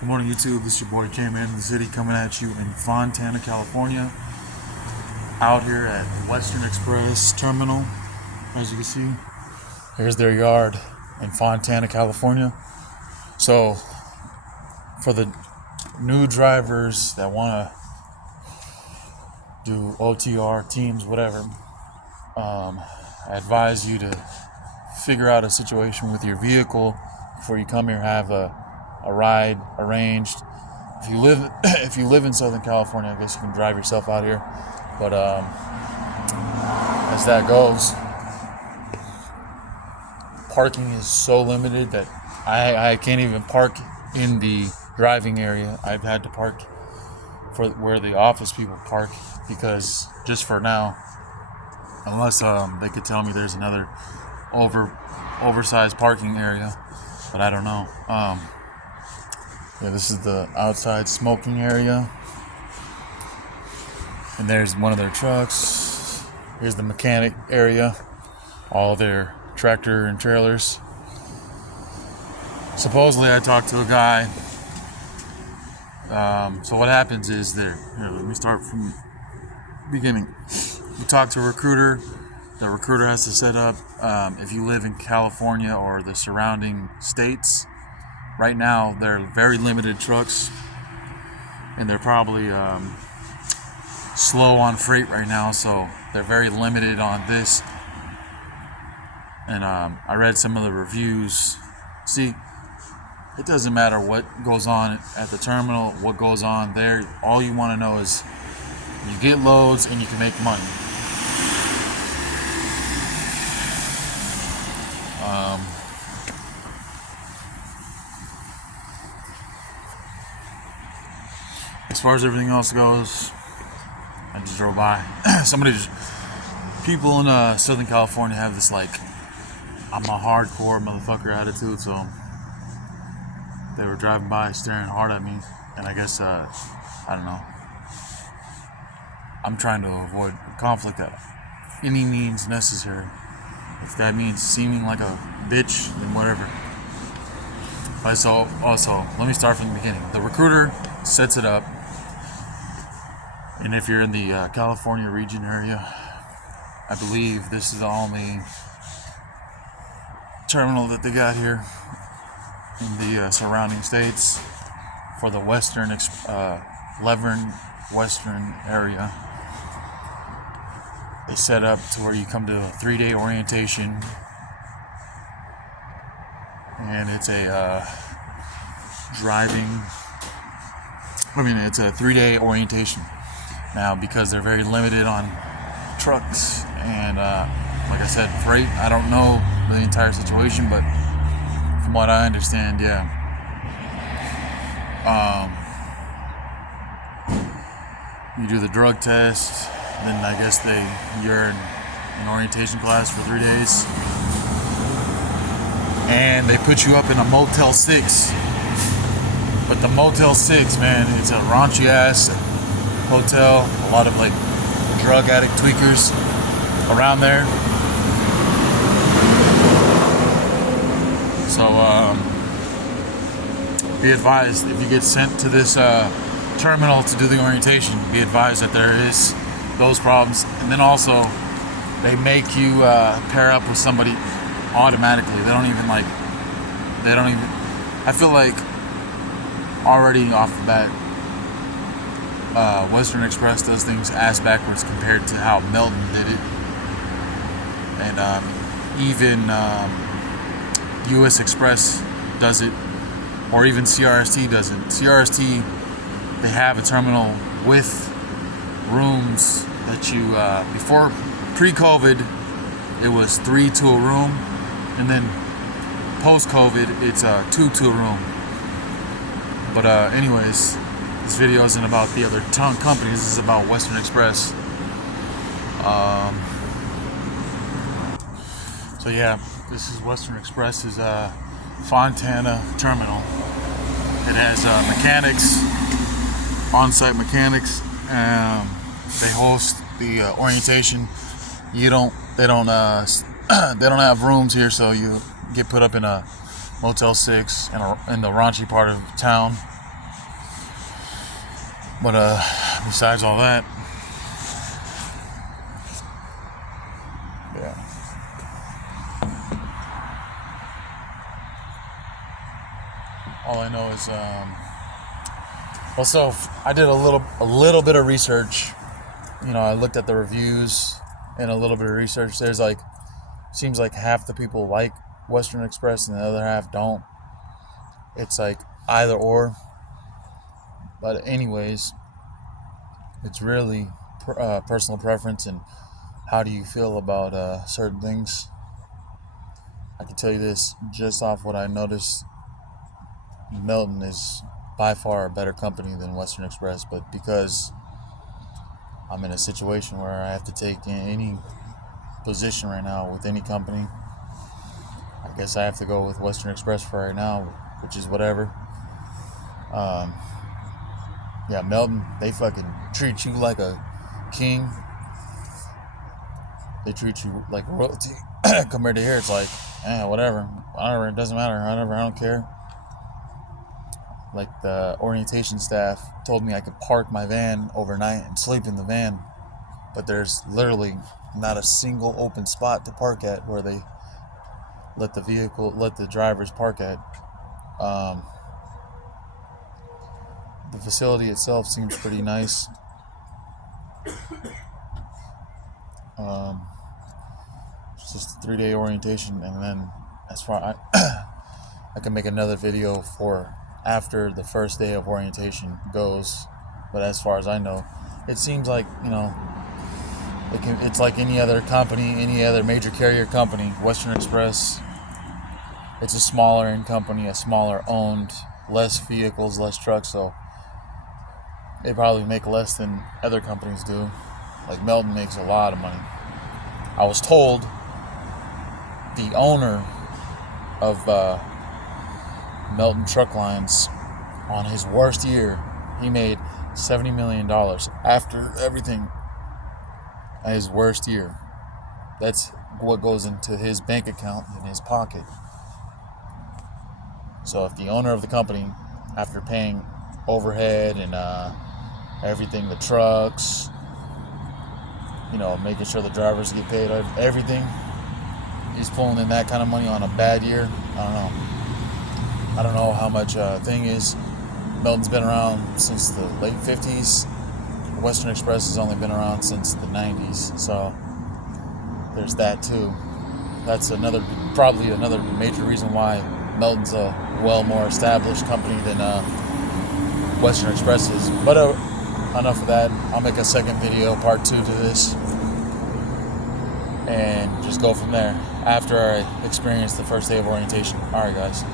Good morning, YouTube. This is your boy K-Man in the city coming at you in Fontana, California. Out here at Western Express Terminal. As you can see, here's their yard in Fontana, California. So, for the new drivers that want to do OTR, teams, whatever, I advise you to figure out a situation with your vehicle before you come here. Have a ride arranged. If you live in Southern California, I guess you can drive yourself out here. But as that goes, parking is so limited that I can't even park in the driving area. I've had to park for where the office people park because just for now, unless they could tell me there's another oversized parking area, but I don't know. Yeah, this is the outside smoking area. And there's one of their trucks. Here's the mechanic area. All their tractor and trailers. Supposedly I talked to a guy. So what happens is here, let me start from the beginning. You talk to a recruiter. The recruiter has to set up, if you live in California or the surrounding states. Right now, they're very limited trucks, and they're probably slow on freight right now, so they're very limited on this. And I read some of the reviews. See, it doesn't matter what goes on at the terminal, what goes on there. All you want to know is you get loads and you can make money. As far as everything else goes, I just drove by. People in Southern California have this like, I'm a hardcore motherfucker attitude, so they were driving by staring hard at me, and I guess, I don't know. I'm trying to avoid conflict at any means necessary. If that means seeming like a bitch, then whatever. Also, let me start from the beginning. The recruiter sets it up. And if you're in the California region area, I believe this is the only terminal that they got here in the surrounding states for the Levern Western area. They set up to where you come to a 3-day orientation, and it's a it's a 3-day orientation. Now, because they're very limited on trucks and, like I said, freight, I don't know the entire situation, but from what I understand, yeah. You do the drug test, and then I guess you're in an orientation class for 3 days, and they put you up in a Motel 6. But the Motel 6, man, it's a raunchy ass hotel, a lot of like drug addict tweakers around there. So be advised, if you get sent to this terminal to do the orientation, be advised that there is those problems. And then also they make you pair up with somebody automatically. I feel like already off the bat, Western Express does things ass backwards compared to how Melton did it, and even US Express does it, or even CRST does it. CRST, they have a terminal with rooms that you, before pre-COVID, it was 3 to a room, and then post-COVID, it's 2 to a room. But anyways, this video isn't about the other companies. This is about Western Express. So yeah, this is Western Express's Fontana terminal. It has mechanics, on-site mechanics. They host the orientation. They don't have rooms here, so you get put up in a Motel 6 in the raunchy part of town. But besides all that, yeah. All I know is also I did a little bit of research. You know, I looked at the reviews and a little bit of research. There's like, seems like half the people like Western Express and the other half don't. It's like either or. But anyways, it's really personal preference and how do you feel about certain things. I can tell you this, just off what I noticed, Melton is by far a better company than Western Express, but because I'm in a situation where I have to take any position right now with any company, I guess I have to go with Western Express for right now, which is whatever. Yeah, Melton, they fucking treat you like a king. They treat you like royalty. Compared to here, it's like, whatever. It doesn't matter. I don't care. Like the orientation staff told me I could park my van overnight and sleep in the van, but there's literally not a single open spot to park at where they let the drivers park at. The facility itself seems pretty nice. It's just a 3-day orientation, and then as far I can make another video for after the first day of orientation goes. But as far as I know, it seems like, you know, it's like any other company, any other major carrier company. Western Express, it's a smaller end company, a smaller owned, less vehicles, less trucks, so they probably make less than other companies do. Like Melton makes a lot of money. I was told the owner of Melton Truck Lines, on his worst year, he made $70 million after everything. At his worst year. That's what goes into his bank account in his pocket. So if the owner of the company, after paying overhead and everything, the trucks, you know, making sure the drivers get paid, everything, he's pulling in that kind of money on a bad year, I don't know how much thing is. Melton's been around since the late 50s. Western Express has only been around since the 90s, so there's that too. That's probably another major reason why Melton's a well more established company than Western Express is. But enough of that. I'll make a second video, part 2 to this, and just go from there after I experience the first day of orientation. Alright guys.